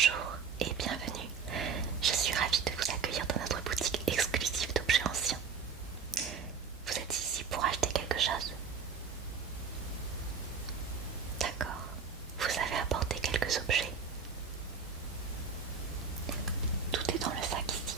Bonjour et bienvenue. Je suis ravie de vous accueillir dans notre boutique exclusive d'objets anciens. Vous êtes ici pour acheter quelque chose? D'accord. Vous avez apporté quelques objets? Tout est dans le sac ici.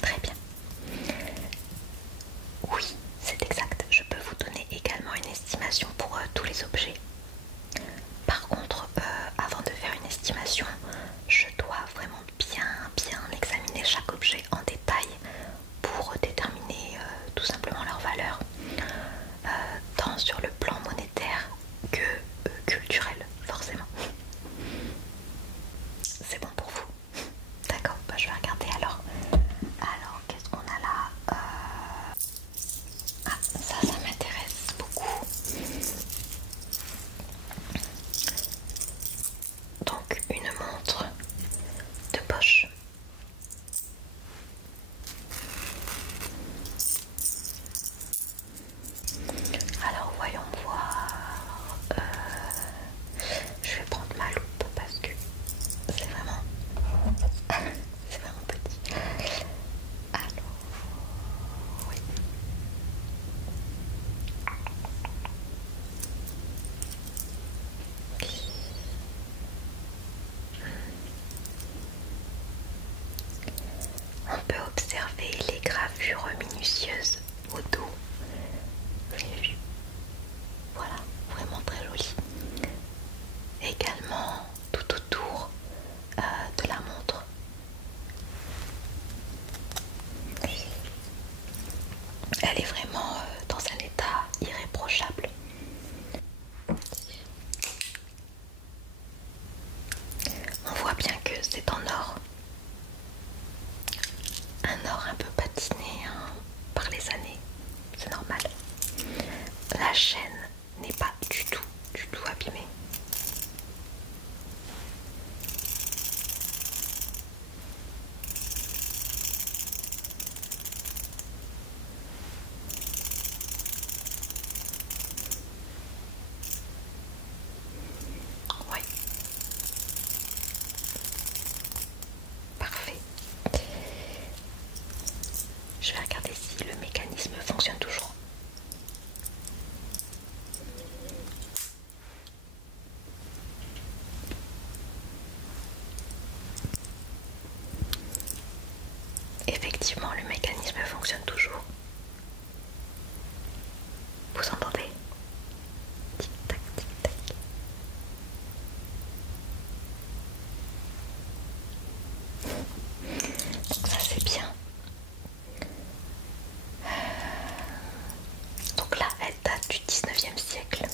Très bien. Oui, c'est exact. Je peux vous donner également une estimation pour tous les objets. Par contre, avant de faire une estimation, je dois vraiment bien examiner chaque objet en détail pour déterminer tout simplement leur valeur, tant sur le plan monétaire que culturel, forcément. C'est bon pour vous? D'accord, bah, je vais regarder alors. Alors, qu'est-ce qu'on a là? Ah, ça m'intéresse beaucoup. Donc, une montre de poche. Alors voyons voir. Je vais prendre ma loupe parce que c'est vraiment petit. Alors oui. On peut observer les gravures minutieuses au dos. J'ai vu. Voilà, vraiment très joli. Également tout autour de la montre. Elle est vraiment dans un état irréprochable. On voit bien que c'est en or. Un or un peu patiné hein, par les années. C'est normal. La chaîne n'est pas du tout abîmée. Oui. Parfait. Je vais regarder si le mécanisme fonctionne toujours. Effectivement, le mécanisme fonctionne toujours. Vous entendez? Tic tac, tic tac. Donc ça c'est bien. Donc là, elle date du 19e siècle.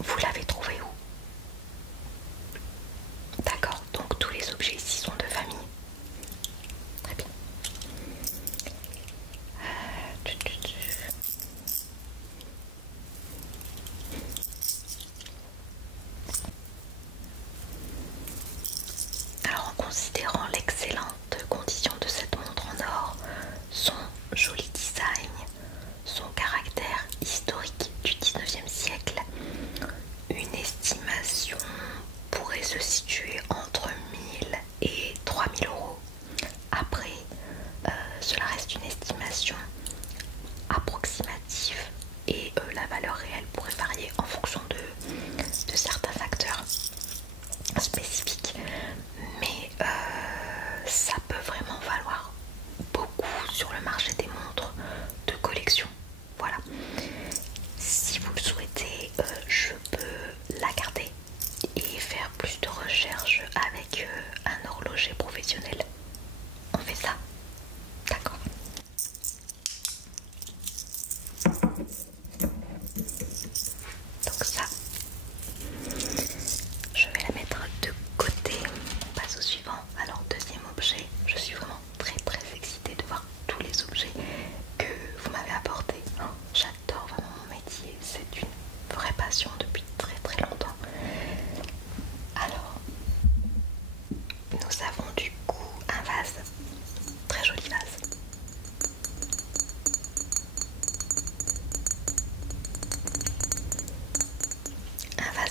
Vous l'avez trouvée où? D'accord, donc tous les objets ici sont de famille. Très bien. Alors en considérant l'excellente condition de cette montre en or, son joli design, son caractère historique du 19e siècle, une estimation pourrait se situer entre 1000 et 3000 euros. Après, cela reste une estimation approximative et la valeur réelle pourrait varier en fonction de certains facteurs spécifiques. Mais ça peut vraiment valoir beaucoup sur le marché des montres de collection. Voilà. Si vous le souhaitez, je peux la garder et faire plus de recherches avec un horloger professionnel. On fait ça? D'accord.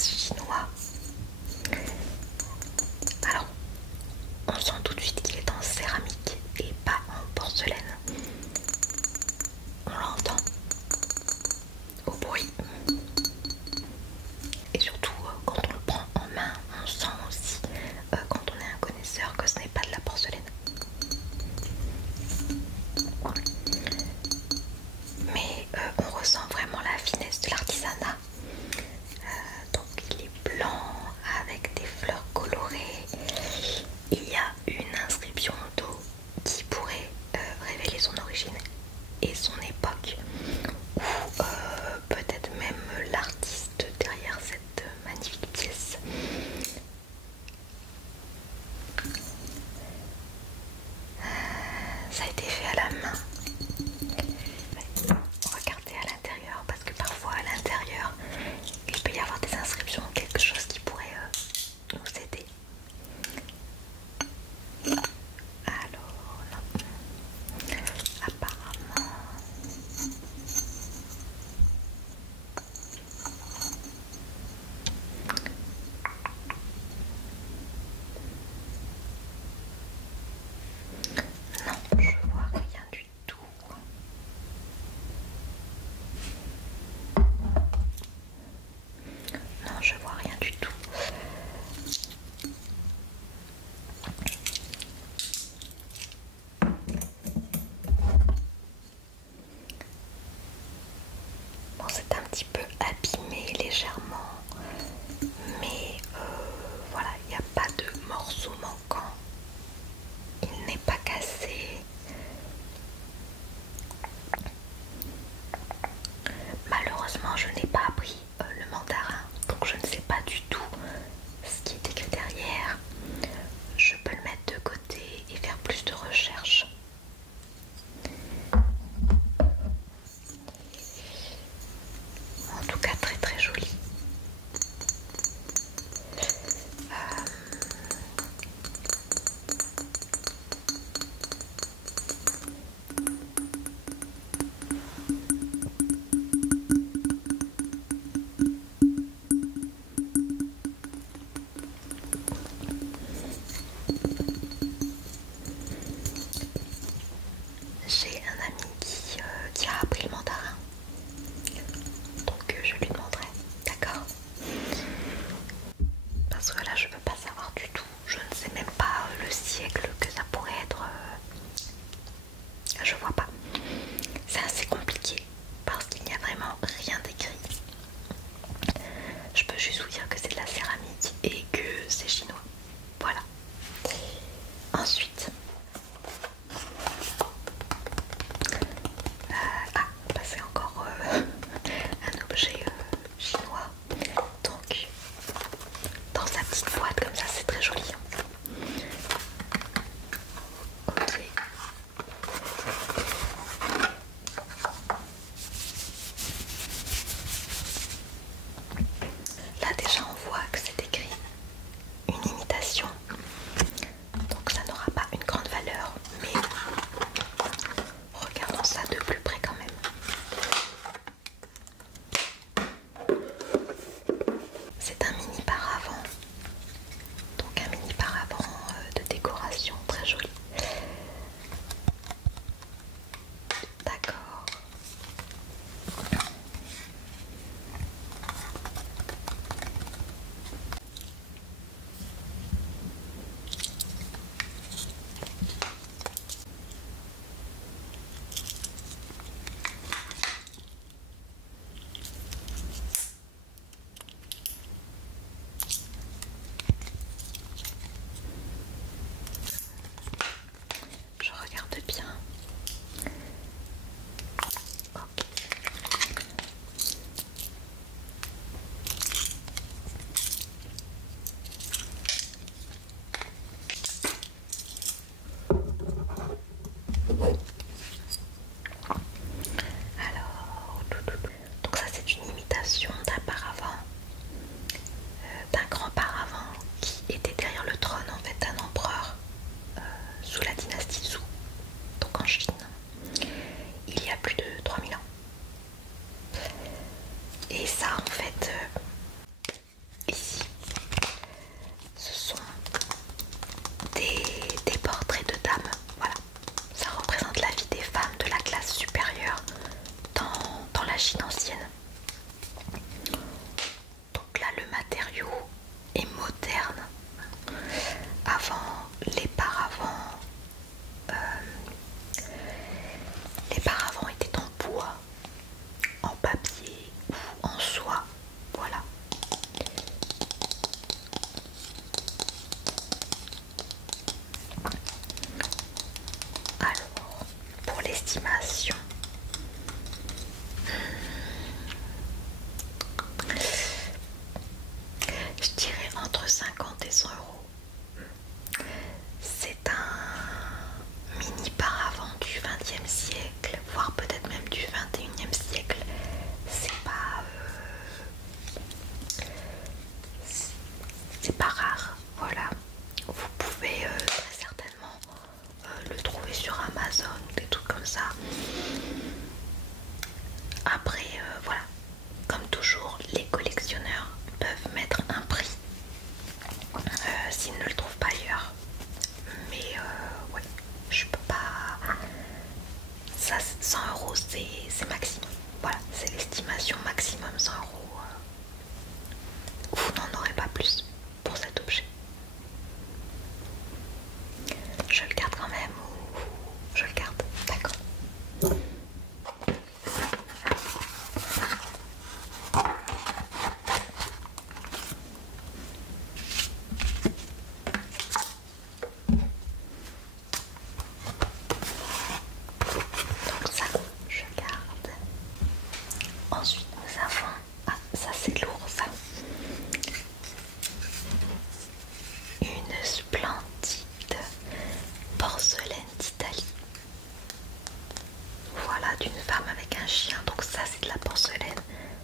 vase chinois. Alors, on sent tout de suite qu'il est en céramique et pas en porcelaine. On l'entend au bruit. Et surtout, quand on le prend en main, on sent aussi, quand on est un connaisseur, que ce n'est pas de la porcelaine. Mais on ressent vraiment la finesse de l'artisanat. Donc il est blanc avec des fleurs colorées. Il y a une inscription auto qui pourrait révéler son origine et son époque, ou peut-être même l'artiste derrière cette magnifique pièce. Ça a été fait à la main. Regardez à l'intérieur, parce que parfois à l'intérieur il peut y avoir des inscriptions, quelque chose qui pourrait nous aider. Alors non, apparemment non, je vois rien du tout. Non, je vois rien du tout. Bon, c'est un petit peu abîmé légèrement, mais voilà, il n'y a pas de morceaux manquants. Il n'est pas cassé. Malheureusement, je n'ai pas appris le mandarin, donc je ne sais pas du tout ce qui est écrit derrière. Je peux le mettre de côté et faire plus de recherches. En tout cas, très très joli. J'ai un ami qui a appris le mandarin, donc je lui demanderai, d'accord? Parce que là je veux pas savoir du tout, je ne sais même pas le siècle que ça pourrait être, je vois pas. C'est assez compliqué parce qu'il n'y a vraiment rien d'écrit. Je peux juste vous dire que c'est de la céramique et que c'est chinois, voilà. Ensuite, bah c'est encore un objet chinois, donc dans sa petite boîte comme ça, c'est très joli. Ok. Là déjà on voit que c'est écrit une imitation, donc ça n'aura pas une grande valeur, mais regardons ça de plus près quand même. C'est un mini paravent, donc un mini paravent de décoration très joli. D'accord. Je regarde bien. Ok. Alors, donc ça c'est une imitation d'un paravent, d'un grand paravent qui était derrière le trône en fait d'un empereur sous la dynastie Zhou, donc en Chine, il y a plus de 3000 ans. Et ça en fait, ancienne. Donc là le matériau est moderne. Avant, les paravents étaient en bois, en papier ou en soie. Voilà. Alors, pour l'estimation, je dirais entre 50 et 100 euros. C'est un mini paravent du XXe siècle, voire peut-être même du XXIe siècle. C'est pas rare, voilà. Vous pouvez très certainement le trouver sur Amazon ou des trucs comme ça. Après, voilà, comme toujours, les collectionneurs peuvent mettre un prix s'ils ne le trouvent pas ailleurs. Mais ouais, je peux pas. Ça, 100 euros, c'est maximum. Voilà, c'est l'estimation maximum 100 euros. Vous n'en aurez pas plus pour cet objet. Je le garde quand même ou je le garde? D'accord. Donc ça, je garde. Ensuite, nous avons... Ah, ça c'est lourd ça. Une splendide porcelaine d'Italie. Voilà, d'une femme avec un chien. Donc ça c'est de la porcelaine.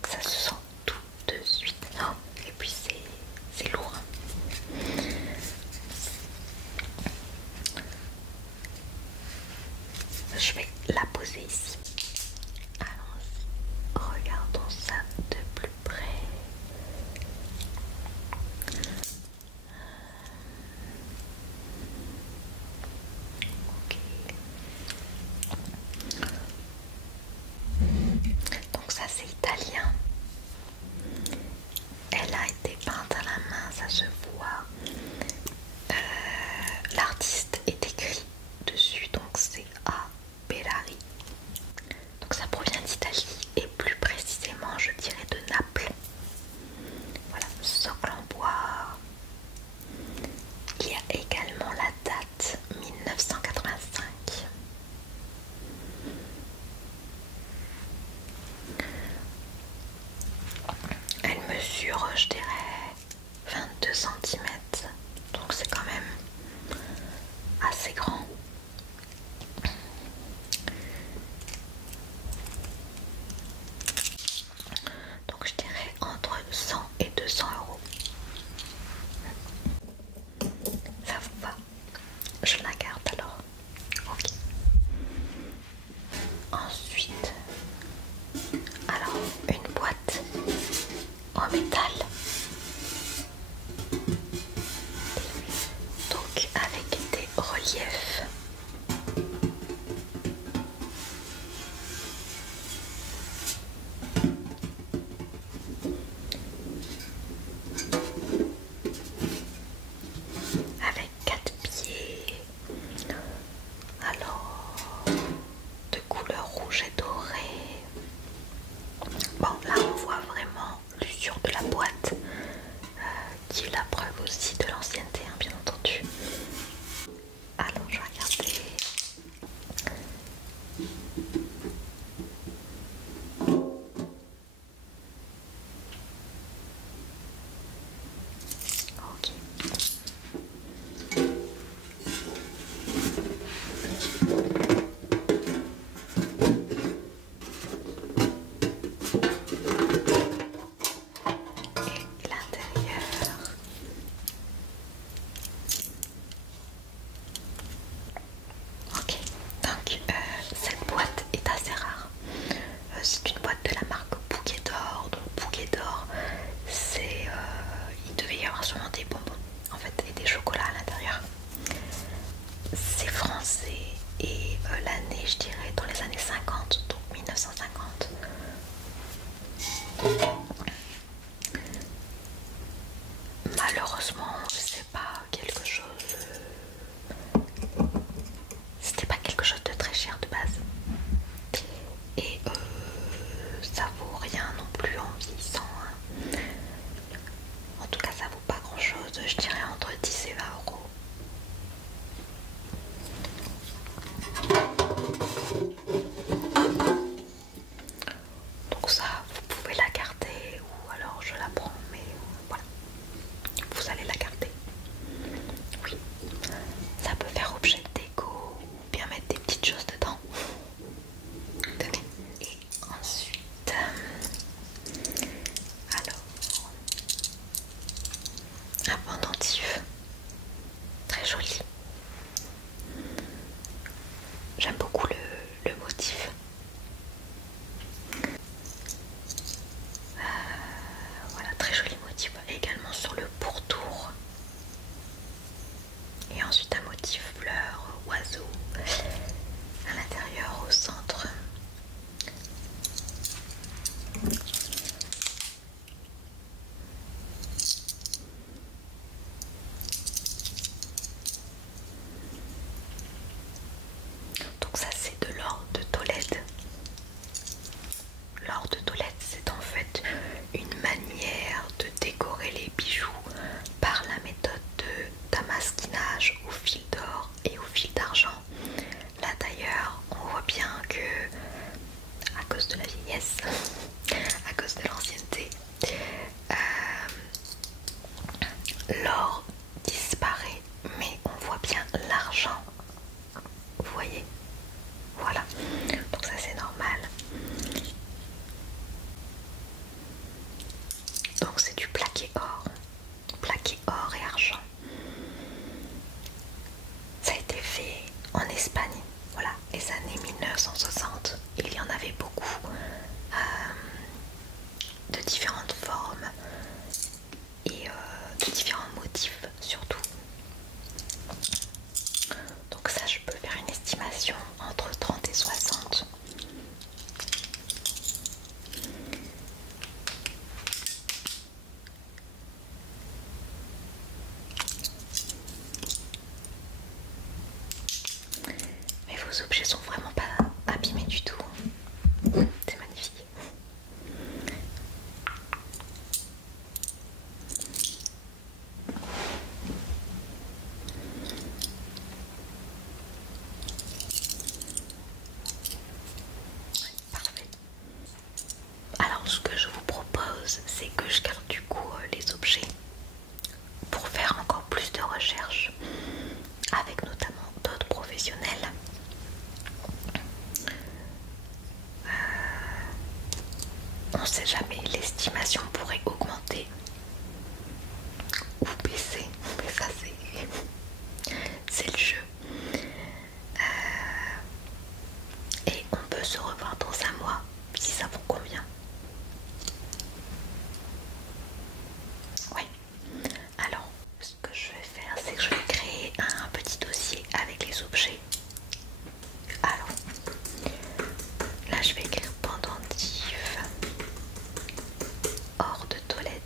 Ça se sent tout de suite. Oh, et puis c'est lourd. Je vais la poser ici. Allons-y. Regardons ça de plus près. Ok. Donc ça c'est italien. Elle a été peinte à la main, ça se voit. L'artiste est écrit dessus, donc c'est A. Bellari. Donc ça provient d'Italie et plus précisément je dirais de Naples. Voilà, socle en bois. Il y a également la date 1985. Elle mesure, je dirais, 22 cm. Donc c'est quand même assez grand. Donc je dirais entre 100 et 200 euros. Ça vous va? Je la garde alors. Ok. Ensuite, alors une boîte en métal. Donc avec des reliefs. Avec 4 pieds. Alors, de couleur rouge et dorée. Bon, là on voit vraiment l'usure de la boîte, qui est la preuve aussi de l'ancienneté, hein, bien entendu. Alors, je vais regarder. Ok. Malheureusement, c'est pas quelque chose. C'était pas quelque chose de très cher de base. Et ça vaut rien non plus en vieillissant. Hein. En tout cas, ça vaut pas grand chose. Je dirais entre 10 et 20 euros. Donc ça, vous pouvez la garder ou alors je la prends, mais voilà, vous allez la garder. Oui, ça peut faire objet de déco ou bien mettre des petites choses dedans. Tenez. Et ensuite, alors, un pendentif très joli. J'aime beaucoup le motif. Voilà, très joli motif également sur le pourtour. Et ensuite un motif fleur, oiseau à l'intérieur, au centre. Donc ça c'est de l'or de Tolède. L'or de Tolède, c'est en fait une manière de décorer les bijoux par la méthode de damasquinage au fil d'or et au fil d'argent. Là d'ailleurs, on voit bien que, à cause de la vieillesse, à cause de l'ancienneté, l'or disparaît, mais on voit bien l'argent. Vous voyez? Voilà. Donc ça c'est normal. Donc c'est du plaqué or et argent. Ça a été fait en Espagne, voilà, les années 1960. Il y en avait beaucoup de différentes formes et de différents motifs surtout. Donc ça, je peux faire une estimation entre 30 et 60. Mais vos objets sont vraiment pas abîmés du tout. C'est magnifique. Parfait. Alors ce que je vous propose, c'est que je garde du coup les objets pour faire encore plus de recherches avec notamment d'autres professionnels. On sait jamais, l'estimation pourrait augmenter ou baisser, mais ça c'est le jeu. Et on peut se revoir dans un mois si ça vous convient. Oui. Alors, ce que je vais faire, c'est que je vais créer un petit dossier avec les objets. Alors, là je vais écrire pendentif, or de Tolède.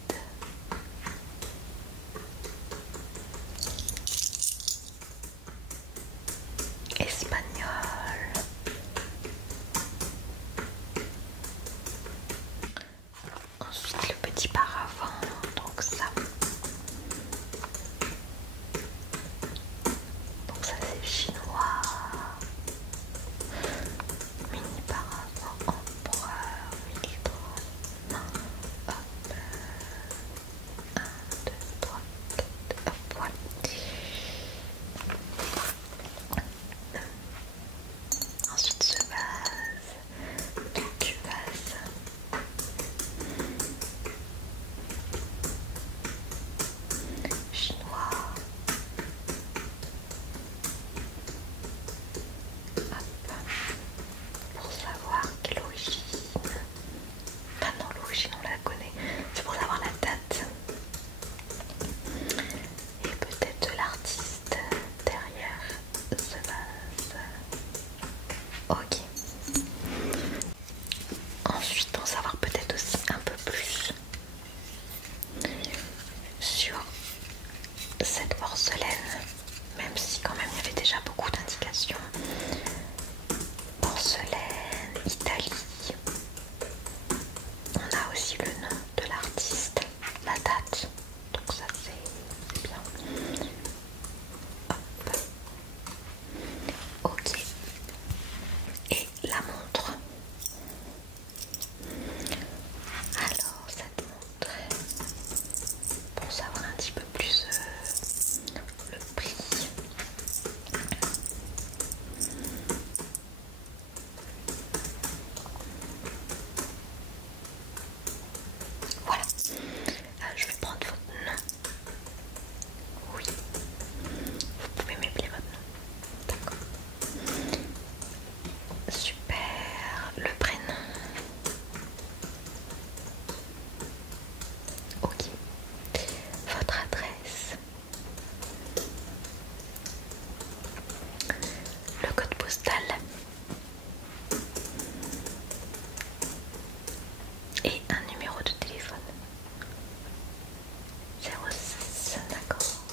et un numéro de téléphone. 06, d'accord.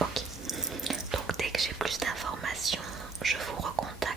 Ok, donc dès que j'ai plus d'informations, je vous recontacte